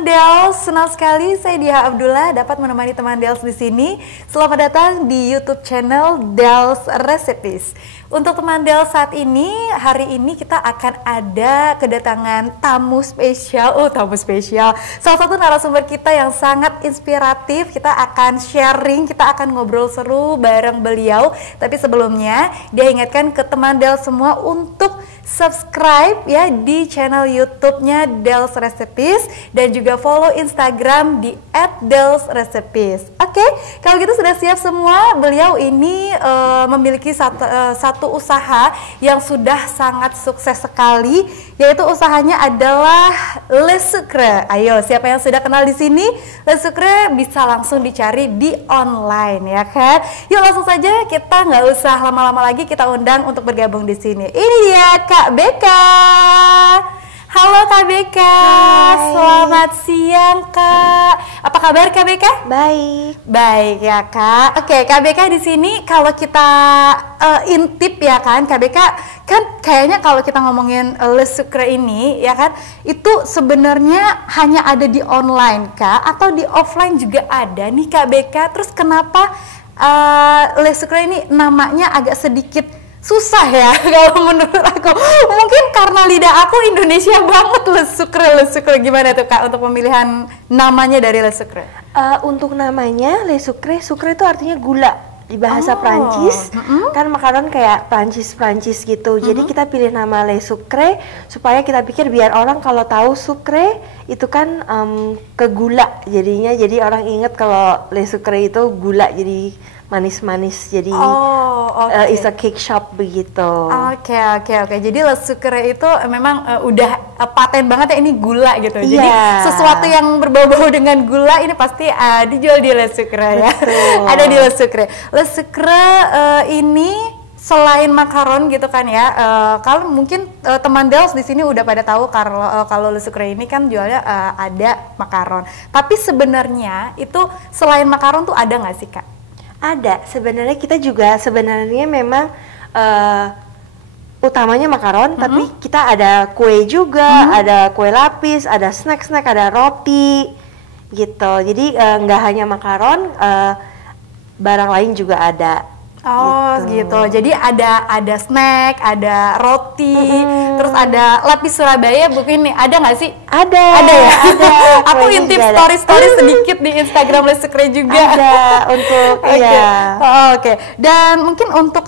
teman Dels, senang sekali saya Diah Abdullah dapat menemani teman Dels di sini. Selamat datang di YouTube channel Dels Recipes. Untuk teman Dels saat ini, hari ini kita akan ada kedatangan tamu spesial. Tamu spesial. Salah satu narasumber kita yang sangat inspiratif. Kita akan sharing, kita akan ngobrol seru bareng beliau. Tapi sebelumnya, dia ingatkan ke teman Dels semua untuk subscribe ya di channel YouTube-nya Dels Recipes dan juga follow Instagram di @delsrecipes. Oke, kalau gitu sudah siap semua. Beliau ini memiliki satu usaha yang sudah sangat sukses sekali, yaitu usahanya adalah Le Sucre. Ayo, siapa yang sudah kenal di sini? Le Sucre bisa langsung dicari di online ya kan? Yuk langsung saja, kita nggak usah lama-lama lagi, kita undang untuk bergabung di sini. Ini dia Kak Beka. Halo Kak Beka. Hai. Selamat siang Kak. Apa kabar Kak Beka? Baik. Baik ya Kak. Oke, Kak Beka di sini kalau kita intip ya kan, Kak Beka kan kayaknya kalau kita ngomongin Le Sucre ini ya kan, itu sebenarnya hanya ada di online Kak atau di offline juga ada nih Kak Beka. Terus kenapa Le Sucre ini namanya agak sedikit susah ya kalau menurut aku? Mungkin karena lidah aku Indonesia banget. Le Sucre gimana tuh Kak untuk pemilihan namanya dari Le Sucre? Untuk namanya Le Sucre, sucre itu artinya gula di bahasa Prancis. Kan makanan kayak Prancis gitu. Jadi kita pilih nama Le Sucre supaya kita pikir biar orang kalau tahu sucre itu kan ke gula jadinya. Jadi orang inget kalau Le Sucre itu gula, jadi manis-manis, jadi is a cake shop begitu. Oke. Jadi Le Sucre itu memang udah paten banget ya, ini gula gitu. Jadi sesuatu yang berbau-bau dengan gula ini pasti dijual di Le Sucre ya. Ada di Le Sucre. Le Sucre ini selain makaron gitu kan ya. Kalau mungkin teman Dels di sini udah pada tahu kalau Le Sucre ini kan jualnya ada makaron. Tapi sebenarnya itu selain makaron tuh ada nggak sih Kak? Ada, sebenarnya kita juga sebenarnya memang utamanya makaron, tapi kita ada kue juga, ada kue lapis, ada snack-snack, ada roti gitu. Jadi nggak hanya makaron, barang lain juga ada. Gitu. Jadi ada snack, ada roti, terus ada lapis Surabaya. Mungkin nih ada nggak sih? Ada ya. Ada. Aku intip story sedikit di Instagram Le Sucre juga. Ada untuk Oke. Dan mungkin untuk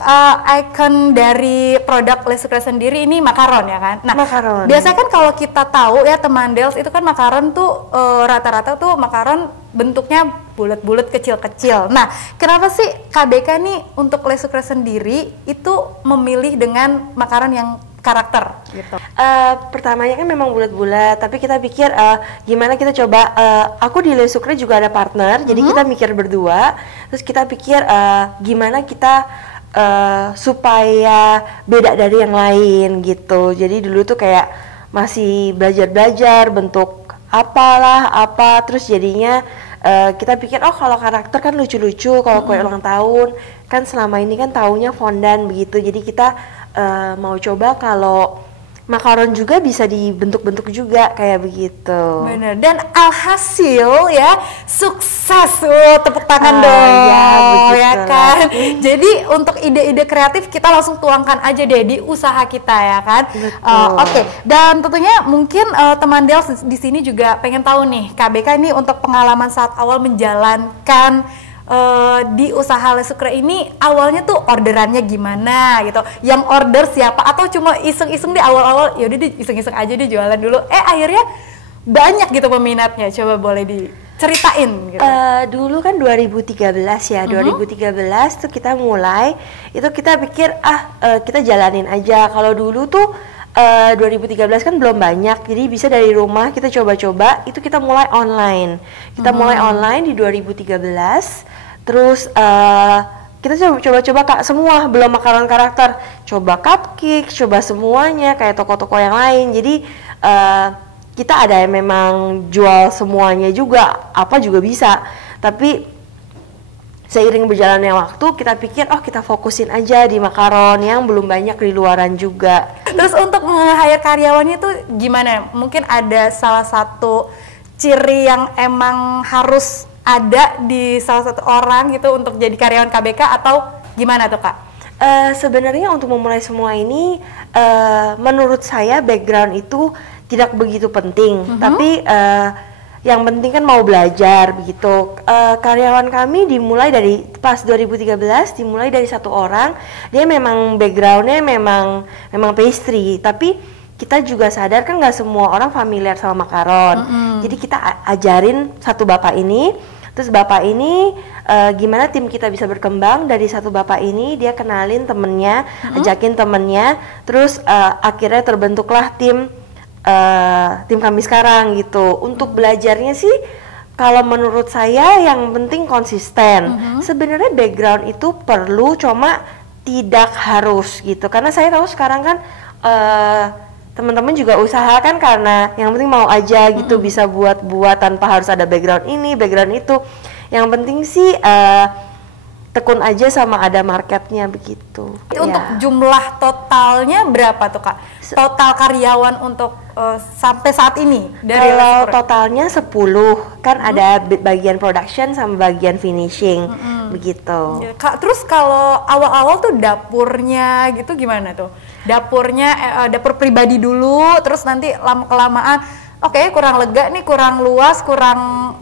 icon dari produk Le Sucre sendiri ini makaron ya kan? Nah, makaron. Biasanya kan kalau kita tahu ya teman Dels itu kan makaron tuh rata-rata tuh makaron bentuknya bulat-bulat kecil-kecil. Nah, kenapa sih KBK nih untuk Le Sucre sendiri itu memilih dengan makaron yang karakter gitu? Pertamanya kan memang bulat-bulat, tapi kita pikir gimana kita coba, aku di Le Sucre juga ada partner, jadi kita mikir berdua, terus kita pikir gimana kita supaya beda dari yang lain gitu. Jadi dulu tuh kayak masih belajar-belajar bentuk terus jadinya kita pikir kalau karakter kan lucu-lucu, kalau kue ulang tahun kan selama ini kan taunya fondan begitu, jadi kita mau coba kalau makaron juga bisa dibentuk-bentuk juga kayak begitu. Bener, dan alhasil ya sukses. Tepuk tangan dong ya kan. Jadi untuk ide-ide kreatif kita langsung tuangkan aja deh di usaha kita ya kan. Oke. Dan tentunya mungkin teman Dels di sini juga pengen tahu nih KBK ini untuk pengalaman saat awal menjalankan di usaha Le Sucre ini awalnya tuh orderannya gimana gitu? Yang order siapa atau cuma iseng-iseng di awal-awal ya udah iseng-iseng aja deh jualan dulu. Akhirnya banyak gitu peminatnya. Coba boleh diceritain gitu. Dulu kan 2013 ya. 2013 tuh kita mulai, itu kita pikir kita jalanin aja. Kalau dulu tuh 2013 kan belum banyak, jadi bisa dari rumah kita coba-coba. Itu kita mulai online. Kita mulai online di 2013. Terus kita coba-coba Kak semua, belum makanan karakter. Coba cupcake, coba semuanya kayak toko-toko yang lain. Jadi kita ada yang memang jual semuanya juga, apa juga bisa. Tapi seiring berjalannya waktu kita pikir kita fokusin aja di makaron yang belum banyak di luaran juga. Terus untuk nge-hire karyawannya tuh gimana? Mungkin ada salah satu ciri yang emang harus ada di salah satu orang gitu untuk jadi karyawan KBK atau gimana tuh Kak? Sebenarnya untuk memulai semua ini, menurut saya background itu tidak begitu penting, tapi yang penting kan mau belajar begitu. Karyawan kami dimulai dari pas 2013, dimulai dari satu orang, dia memang backgroundnya memang pastry, tapi kita juga sadar kan nggak semua orang familiar sama makaron. Jadi kita ajarin satu bapak ini, terus bapak ini gimana tim kita bisa berkembang dari satu bapak ini, dia kenalin temennya, ajakin temennya, terus akhirnya terbentuklah tim kami sekarang gitu. Untuk belajarnya sih, kalau menurut saya yang penting konsisten. Sebenarnya background itu perlu, cuma tidak harus gitu. Karena saya tahu sekarang kan teman-teman juga usaha kan, karena yang penting mau aja gitu, bisa buat tanpa harus ada background ini, background itu. Yang penting sih tekun aja sama ada marketnya begitu. Untuk jumlah totalnya berapa tuh Kak? Total karyawan untuk sampai saat ini dari kalau totalnya 10 kan, ada bagian production sama bagian finishing begitu. Kak, terus kalau awal-awal tuh dapurnya gitu gimana tuh? Dapurnya dapur pribadi dulu, terus nanti lama-kelamaan oke, kurang lega nih, kurang luas, kurang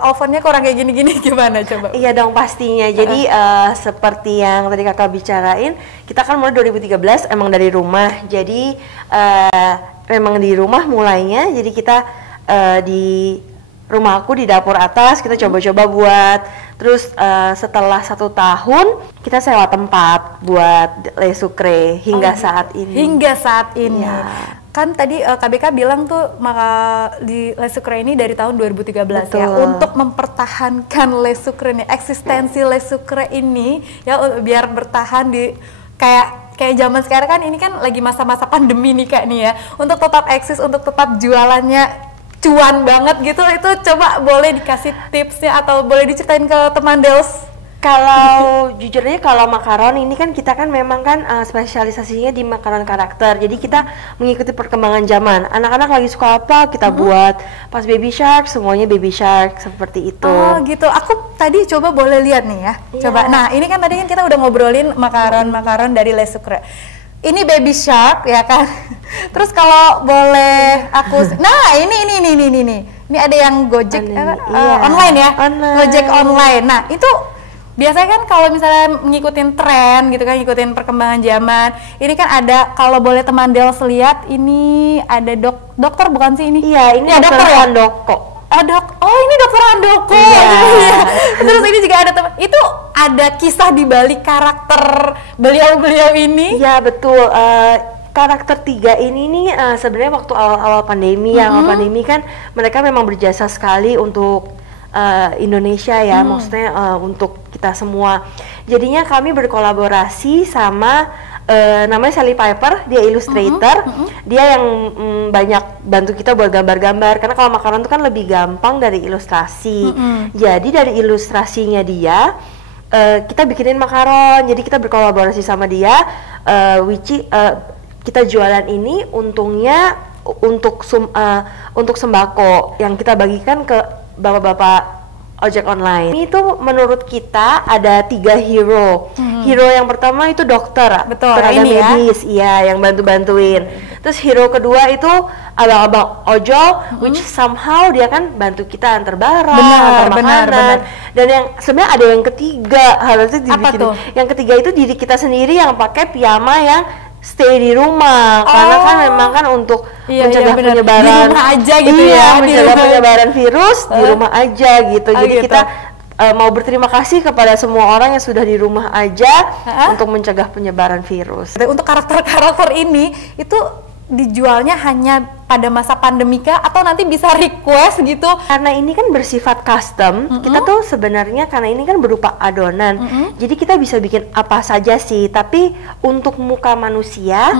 ovennya kurang kayak gini-gini, gimana coba? Iya dong pastinya. Jadi seperti yang tadi kakak bicarain, kita kan mulai 2013 emang dari rumah. Jadi memang di rumah mulainya. Jadi kita di rumah aku di dapur atas kita coba-coba buat. Terus setelah 1 tahun kita sewa tempat buat Le Sucre hingga saat ini. Hingga saat ini. Ya. Kan tadi KBK bilang tuh maka di Le Sucre ini dari tahun 2013. Betul. Ya, untuk mempertahankan Le Sucre ini, eksistensi Le Sucre ini ya, biar bertahan di kayak zaman sekarang kan, ini kan lagi masa-masa pandemi nih Kak nih ya, untuk tetap eksis, untuk tetap jualannya cuan banget gitu, itu coba boleh dikasih tipsnya atau boleh diceritain ke teman Dels? Kalau jujur aja, kalau makaron ini kan kita kan memang kan spesialisasinya di makaron karakter. Jadi kita mengikuti perkembangan zaman. Anak-anak lagi suka apa kita buat. Pas Baby Shark semuanya Baby Shark seperti itu. Oh gitu. Aku tadi coba boleh lihat nih ya. Coba. Nah ini kan tadi kan kita udah ngobrolin makaron dari Le Sucre. Ini Baby Shark ya kan. Terus kalau boleh aku, nah ini ada yang Gojek online ya. Gojek online. Nah itu biasanya kan kalau misalnya ngikutin tren gitu kan, ngikutin perkembangan zaman, ini kan ada, kalau boleh teman Dels lihat, ini ada dokter bukan sih ini? Iya, ini ya, dokter Handoko. Ini dokter Handoko. Iya. Terus ini juga ada teman, itu ada kisah di balik karakter beliau ini? Iya betul. Karakter 3 ini nih sebenarnya waktu awal-awal pandemi pandemi kan mereka memang berjasa sekali untuk Indonesia ya, maksudnya untuk kita semua. Jadinya kami berkolaborasi sama namanya Sally Piper, dia illustrator. Dia yang banyak bantu kita buat gambar-gambar, karena kalau makaron itu kan lebih gampang dari ilustrasi. Jadi dari ilustrasinya dia kita bikinin makaron. Jadi kita berkolaborasi sama dia, kita jualan ini untungnya untuk sembako yang kita bagikan ke bapak-bapak ojek online. Ini tuh menurut kita ada 3 hero. Hero yang pertama itu dokter, tenaga medis, iya, yang bantu-bantuin. Terus hero kedua itu abang-abang ojol, which somehow dia kan bantu kita antar barang, antar makanan. Dan yang sebenarnya ada yang ketiga, harusnya dibikin. Yang ketiga itu diri kita sendiri yang pakai piyama yang stay di rumah, karena kan memang kan untuk mencegah penyebaran di rumah aja gitu ya, mencegah penyebaran virus di rumah aja gitu. Jadi kita mau berterima kasih kepada semua orang yang sudah di rumah aja untuk mencegah penyebaran virus. Untuk karakter-karakter ini itu dijualnya hanya pada masa pandemi kah, atau nanti bisa request gitu? Karena ini kan bersifat custom, kita tuh sebenarnya karena ini kan berupa adonan, jadi kita bisa bikin apa saja sih. Tapi untuk muka manusia,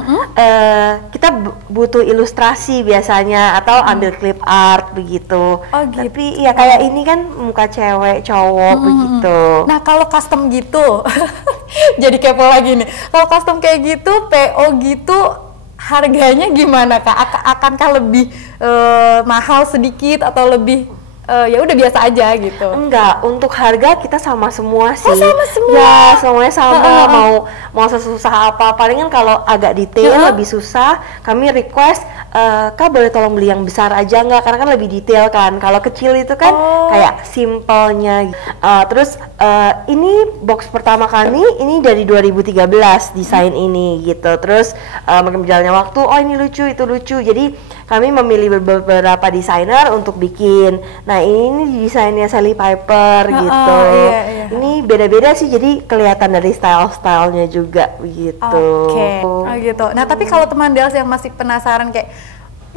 kita butuh ilustrasi biasanya atau ambil clip art begitu. Tapi ya kayak ini kan muka cewek, cowok begitu. Nah kalau custom gitu, jadi kepo lagi nih. Kalau custom kayak gitu, PO gitu, harganya gimana Kak? Akankah lebih mahal sedikit atau lebih ya udah biasa aja gitu? Enggak, untuk harga kita sama semua sih. Oh, sama semua? Ya, semuanya sama. Mau sesusah apa. Palingan kalau agak detail lebih susah, kami request, Kak boleh tolong beli yang besar aja nggak? Karena kan lebih detail kan. Kalau kecil itu kan kayak simpelnya. Terus ini box pertama kami, ini dari 2013 desain ini gitu. Terus makin berjalannya waktu, oh ini lucu, itu lucu. Jadi kami memilih beberapa desainer untuk bikin. Nah ini desainnya Sally Piper gitu. Iya. Ini beda-beda sih, jadi kelihatan dari style-stylenya juga gitu. Oke. Oh gitu. Nah tapi kalau teman Dels yang masih penasaran kayak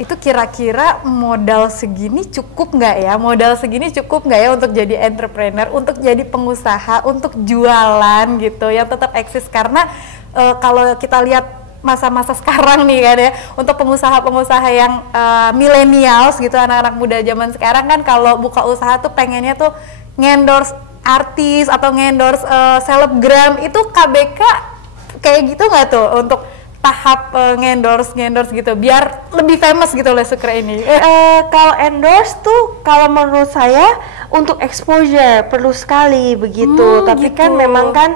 itu kira-kira modal segini cukup nggak ya? Modal segini cukup nggak ya untuk jadi entrepreneur, untuk jadi pengusaha, untuk jualan gitu yang tetap eksis? Karena kalau kita lihat masa-masa sekarang nih kan ya, untuk pengusaha-pengusaha yang millennials gitu, anak-anak muda zaman sekarang kan kalau buka usaha tuh pengennya tuh ngendorse artis atau ngendorse selebgram. Itu KBK kayak gitu nggak tuh untuk tahap ngendorse gitu biar lebih famous gitu Le Sucre ini? Kalau endorse tuh kalau menurut saya untuk exposure perlu sekali begitu, tapi gitu. kan memang kan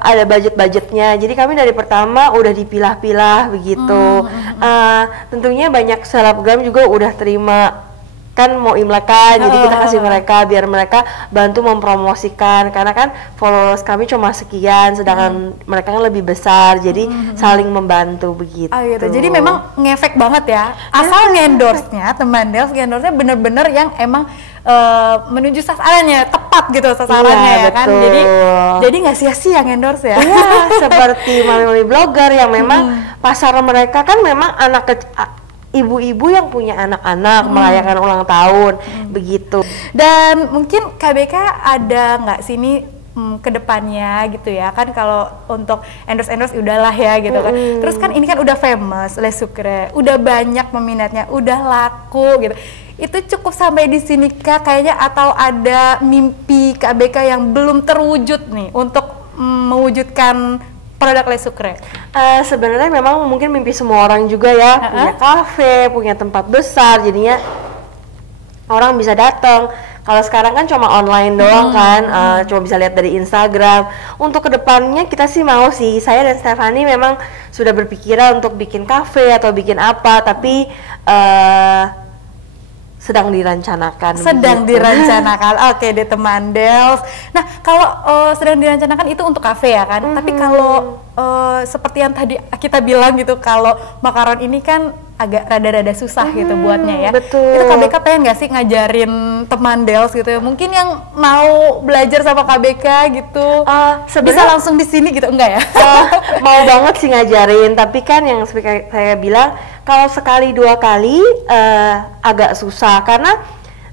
ada budgetnya, jadi kami dari pertama udah dipilah-pilah begitu. Tentunya banyak selebgram juga udah terima kan mau imlekan, jadi kita kasih mereka biar mereka bantu mempromosikan, karena kan followers kami cuma sekian, sedangkan mereka kan lebih besar, jadi saling membantu begitu. Gitu. Jadi memang ngefek banget ya, asal ngendorse-nya, teman Dels ngendorse-nya bener-bener yang emang menuju sasarannya, tepat gitu sasarannya ya kan. Jadi nggak sia-sia ngendorse ya. Iya, seperti mami-mami blogger yang memang pasar mereka kan memang ibu-ibu yang punya anak-anak merayakan ulang tahun begitu. Dan mungkin KBK ada nggak sini ke depannya gitu ya kan, kalau untuk endorse udahlah ya gitu kan. Terus kan ini kan udah famous Le Sucre, udah banyak peminatnya, udah laku gitu. Itu cukup sampai di sini Kak kayaknya, atau ada mimpi KBK yang belum terwujud nih untuk mewujudkan produk Le Sucre? Sebenarnya memang mungkin mimpi semua orang juga ya, punya kafe, punya tempat besar, jadinya orang bisa datang. Kalau sekarang kan cuma online doang kan, cuma bisa lihat dari Instagram. Untuk kedepannya kita sih mau sih, saya dan Stephanie memang sudah berpikiran untuk bikin kafe atau bikin apa, tapi sedang direncanakan. Oke deh teman Dels. Nah kalau sedang direncanakan itu untuk kafe ya kan. Tapi kalau seperti yang tadi kita bilang gitu, kalau makaron ini kan agak rada-rada susah gitu buatnya ya. Betul. Itu KBK pengen nggak sih ngajarin teman Dels gitu ya? Mungkin yang mau belajar sama KBK gitu, bisa langsung di sini gitu, enggak ya? Mau banget sih ngajarin, tapi kan yang seperti saya bilang, kalau sekali dua kali agak susah, karena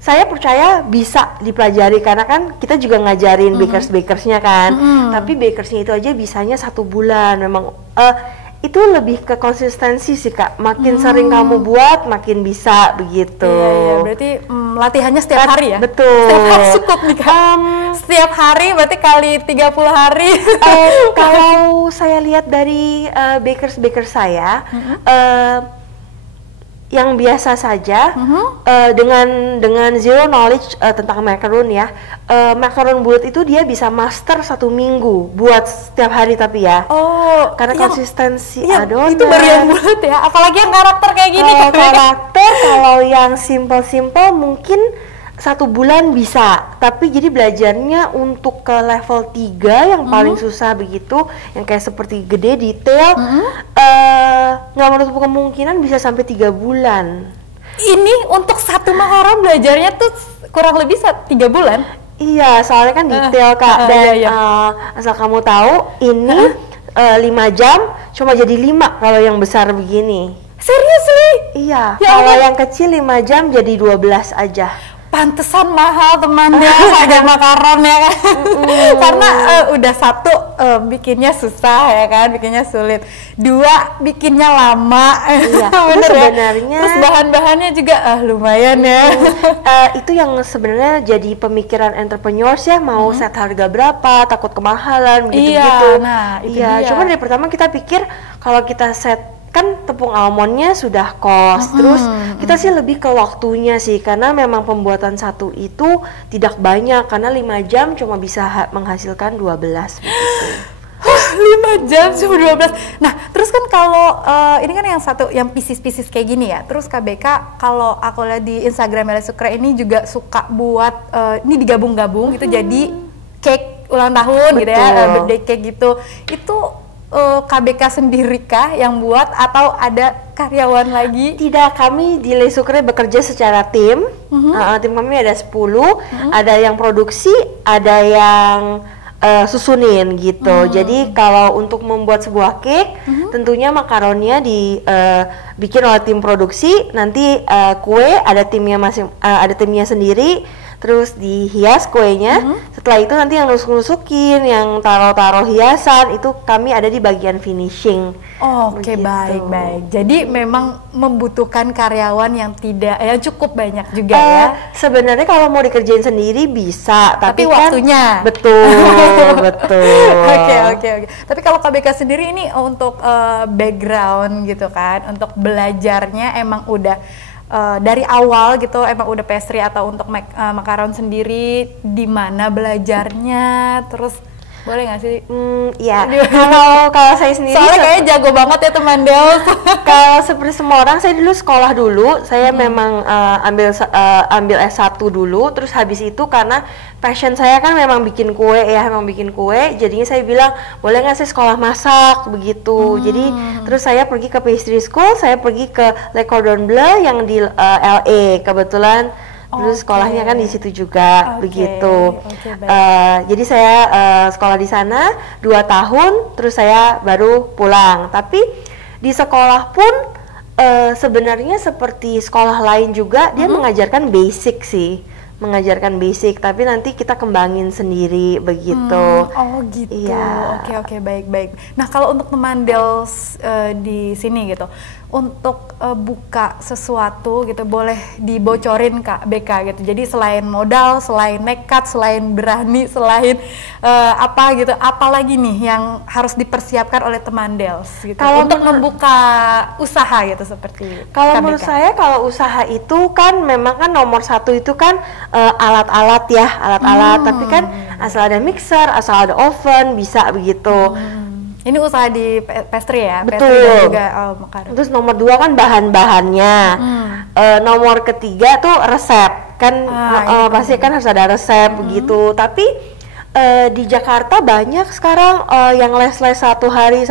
saya percaya bisa dipelajari, karena kan kita juga ngajarin bakersnya kan, tapi bakersnya itu aja bisanya 1 bulan. Memang itu lebih ke konsistensi sih Kak, makin sering kamu buat makin bisa begitu. Iya, berarti latihannya setiap hari ya? Betul. Setiap hari cukup nih Kak? Setiap hari berarti kali 30 hari? Kalau saya lihat dari baker saya, yang biasa saja, dengan zero knowledge tentang macaron ya, macaron bulat itu dia bisa master 1 minggu buat setiap hari, tapi ya karena konsistensi adonan itu baru yang bulat ya, apalagi yang karakter kayak gini. Karakter kalau yang simple mungkin 1 bulan bisa, tapi jadi belajarnya untuk ke level 3 yang paling susah begitu, yang kayak seperti gede detail, nggak menutup kemungkinan bisa sampai 3 bulan. Ini untuk 1 makaron belajarnya tuh kurang lebih 3 bulan? Iya, soalnya kan detail Kak, dan asal kamu tahu ini 5 jam cuma jadi 5 kalau yang besar begini. Seriously? Iya, kalau yang kecil 5 jam jadi 12 aja. Pantesan mahal teman Dels harga makaron ya kan. Karena udah 1 bikinnya susah ya kan, bikinnya sulit. 2 bikinnya lama. Iya, bener sebenarnya. Terus bahan-bahannya juga lumayan ya. Itu yang sebenarnya jadi pemikiran entrepreneurs ya, mau set harga berapa, takut kemahalan gitu-gitu. Nah, itu iya, dia. cuma dari pertama kita pikir kalau kita set, kan tepung almondnya sudah cost, terus kita sih lebih ke waktunya sih, karena memang pembuatan satu itu tidak banyak, karena 5 jam cuma bisa menghasilkan 12 begitu. 5 jam cuma 12. Nah, terus kan kalau ini kan yang satu yang pieces-pieces kayak gini ya. Terus KBK kalau aku lihat di Instagram Ella Sukra ini juga suka buat ini digabung-gabung gitu jadi cake ulang tahun. Betul. Gitu ya, birthday cake gitu. Itu KBK sendiri kah yang buat atau ada karyawan lagi? Tidak, kami di Le Sucre bekerja secara tim. Tim kami ada 10, ada yang produksi, ada yang susunin gitu. Jadi kalau untuk membuat sebuah cake, tentunya makaronnya dibikin oleh tim produksi. Nanti kue ada timnya sendiri. Terus dihias kuenya. Setelah itu nanti yang nusuk-nusukin, yang taruh-taruh hiasan itu kami ada di bagian finishing. Oke, baik. Jadi memang membutuhkan karyawan yang cukup banyak juga ya. Sebenarnya kalau mau dikerjain sendiri bisa, tapi kan waktunya. Betul. Oke. Tapi kalau KBK sendiri ini untuk background gitu kan, untuk belajarnya emang udah dari awal gitu emang udah pastry atau untuk makaron sendiri di mana belajarnya, terus boleh nggak sih? Ya. Kalau saya sendiri soalnya kayaknya jago banget ya teman Dels. Kalau seperti semua orang, saya dulu sekolah dulu. Saya memang ambil S1 dulu. Terus habis itu karena passion saya kan memang bikin kue jadinya saya bilang boleh nggak saya sekolah masak begitu. Jadi terus saya pergi ke pastry school, saya pergi ke Le Cordon Bleu yang di LA kebetulan. Terus sekolahnya kan di situ juga begitu. Jadi saya sekolah di sana 2 tahun, terus saya baru pulang. Tapi di sekolah pun sebenarnya seperti sekolah lain juga, dia mengajarkan basic sih. Tapi nanti kita kembangin sendiri begitu. Oh gitu. Iya. Oke, baik. Nah, kalau untuk teman Dels di sini gitu, untuk buka sesuatu gitu boleh dibocorin Kak BK gitu. Jadi selain modal, selain nekat, selain berani, selain apalagi nih yang harus dipersiapkan oleh teman Dels gitu untuk membuka usaha gitu seperti kalau menurut saya kalau usaha itu kan memang kan nomor 1 itu kan alat-alat, tapi kan asal ada mixer, asal ada oven bisa begitu. Ini usaha di pastry ya? Betul. Pastry dan juga makaron. Terus nomor 2 kan bahan-bahannya. Nomor 3 tuh resep. Kan pasti kan harus ada resep begitu. Tapi di Jakarta banyak sekarang yang les-les satu hari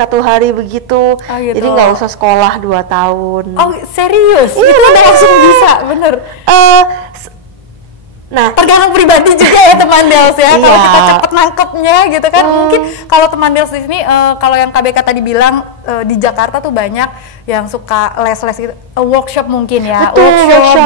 begitu. Gitu. Jadi nggak usah sekolah 2 tahun. Oh serius? Iya, itu udah langsung bisa, bener? Nah, tergantung pribadi juga ya teman Dels ya. Kalau kita cepet nangkepnya gitu kan, mungkin kalau teman Dels di sini, kalau yang KBK tadi bilang di Jakarta tuh banyak yang suka les-les gitu, workshop mungkin ya. Betul, workshop.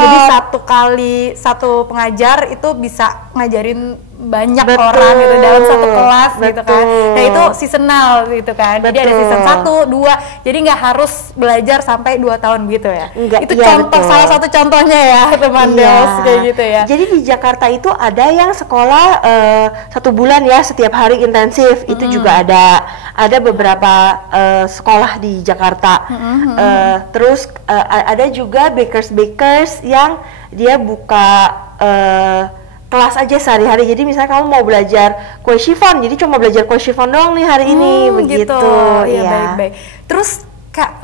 Jadi satu pengajar itu bisa ngajarin banyak orang gitu dalam satu kelas gitu kan. Nah itu seasonal gitu kan. Jadi ada season 1, 2. Jadi nggak harus belajar sampai 2 tahun gitu ya. Itu salah satu contohnya ya teman Dels kayak gitu ya. Jadi di Jakarta itu ada yang sekolah 1 bulan ya, setiap hari intensif. Itu juga ada beberapa sekolah di Jakarta. Terus ada juga bakers yang dia buka kelas aja sehari-hari. Jadi misalnya kamu mau belajar kue chiffon, jadi cuma belajar kue chiffon doang nih hari ini begitu. Iya, baik. Terus Kak,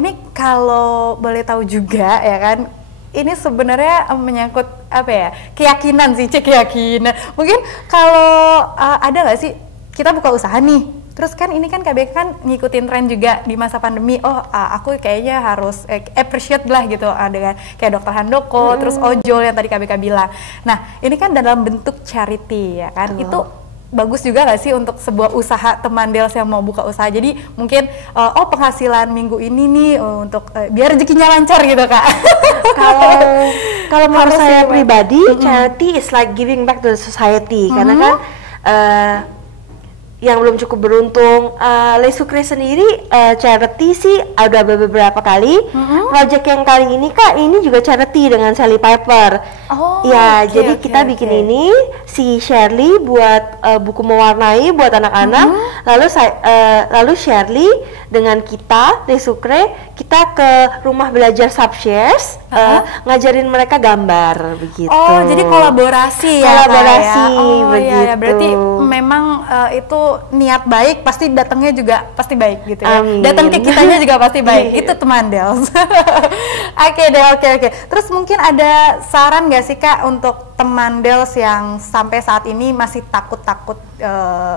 ini kalau boleh tahu juga ya kan, ini sebenarnya menyangkut apa ya? Keyakinan sih, keyakinan. Mungkin kalau ada nggak sih kita buka usaha nih, terus kan ini kan KBK kan ngikutin tren juga di masa pandemi. Aku kayaknya harus appreciate lah gitu dengan kayak Dokter Handoko, terus ojol yang tadi KBK bilang. Nah, ini kan dalam bentuk charity ya kan. Itu bagus juga nggak sih untuk sebuah usaha teman Dels yang mau buka usaha. Jadi mungkin penghasilan minggu ini nih untuk biar rezekinya lancar gitu Kak. Kalau menurut saya pribadi, charity is like giving back to the society. Karena kan yang belum cukup beruntung. Les Sucres sendiri charity sih ada beberapa kali. Project yang kali ini Kak, ini juga charity dengan Sally Piper. Ya, jadi kita bikin ini si Shirley buat buku mewarnai buat anak-anak. Lalu Shirley dengan kita Les Sucres, kita ke rumah belajar Subshares, ngajarin mereka gambar begitu. Oh, jadi kolaborasi ya. Kolaborasi begitu. begitu. Berarti memang itu niat baik, pasti datangnya juga pasti baik gitu ya. Amin. Datang ke kitanya juga pasti baik. Itu teman Dels. Oke deh, oke. Terus mungkin ada saran nggak sih Kak untuk teman Dels yang sampai saat ini masih takut-takut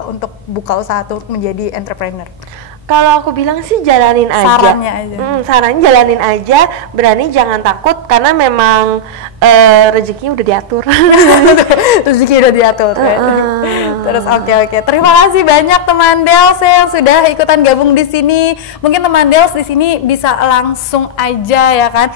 untuk buka usaha untuk menjadi entrepreneur? Kalau aku bilang sih jalanin aja. Sarannya aja. Sarannya jalanin aja, berani, jangan takut karena memang rezekinya udah diatur. Rezekinya udah diatur. Terus oke. Terima kasih banyak teman Dels yang sudah ikutan gabung di sini. Mungkin teman Dels di sini bisa langsung aja ya kan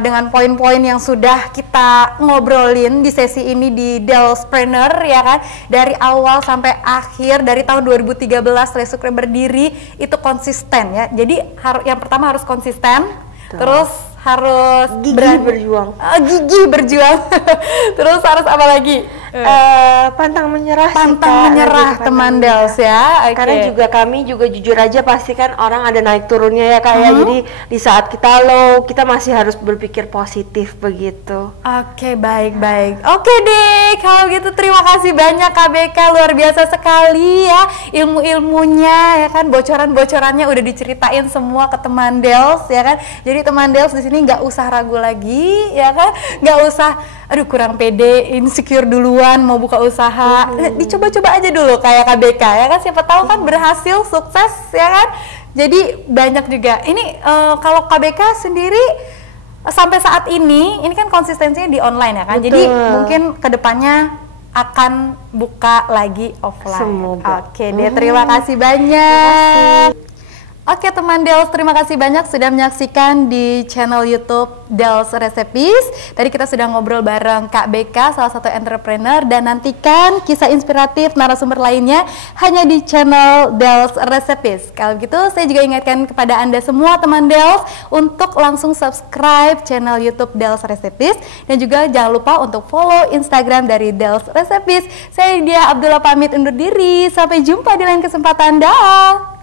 dengan poin-poin yang sudah kita ngobrolin di sesi ini di Delspreneur ya kan. Dari awal sampai akhir dari tahun 2013 Les Sucres berdiri itu konsisten ya. Jadi yang pertama harus konsisten, terus harus gigih berjuang. Gigih berjuang. Terus harus apa lagi? Pantang menyerah teman Dels ya. Karena juga kami juga jujur aja pasti kan orang ada naik turunnya ya Kak ya. Jadi di saat kita low, kita masih harus berpikir positif begitu. Oke, baik. Oke deh, kalau gitu terima kasih banyak KBK, luar biasa sekali ya ilmu-ilmunya ya kan, bocoran-bocorannya udah diceritain semua ke teman Dels ya kan. Jadi teman Dels di sini nggak usah ragu lagi ya kan, nggak usah aduh kurang pede, insecure duluan mau buka usaha. Dicoba-coba aja dulu kayak KBK ya kan, siapa tahu kan berhasil, sukses ya kan. Jadi banyak juga ini kalau KBK sendiri sampai saat ini kan konsistensinya di online ya kan. Betul. Jadi mungkin kedepannya akan buka lagi offline. Semoga. Oke deh, terima kasih banyak. Oke teman Dels, terima kasih banyak sudah menyaksikan di channel YouTube Dels Recipes. Tadi kita sudah ngobrol bareng Kak BK, salah satu entrepreneur, dan nantikan kisah inspiratif narasumber lainnya hanya di channel Dels Recipes. Kalau gitu saya juga ingatkan kepada Anda semua teman Dels untuk langsung subscribe channel YouTube Dels Recipes, dan juga jangan lupa untuk follow Instagram dari Dels Recipes. Saya Dia Abdullah pamit undur diri, sampai jumpa di lain kesempatan. Dah.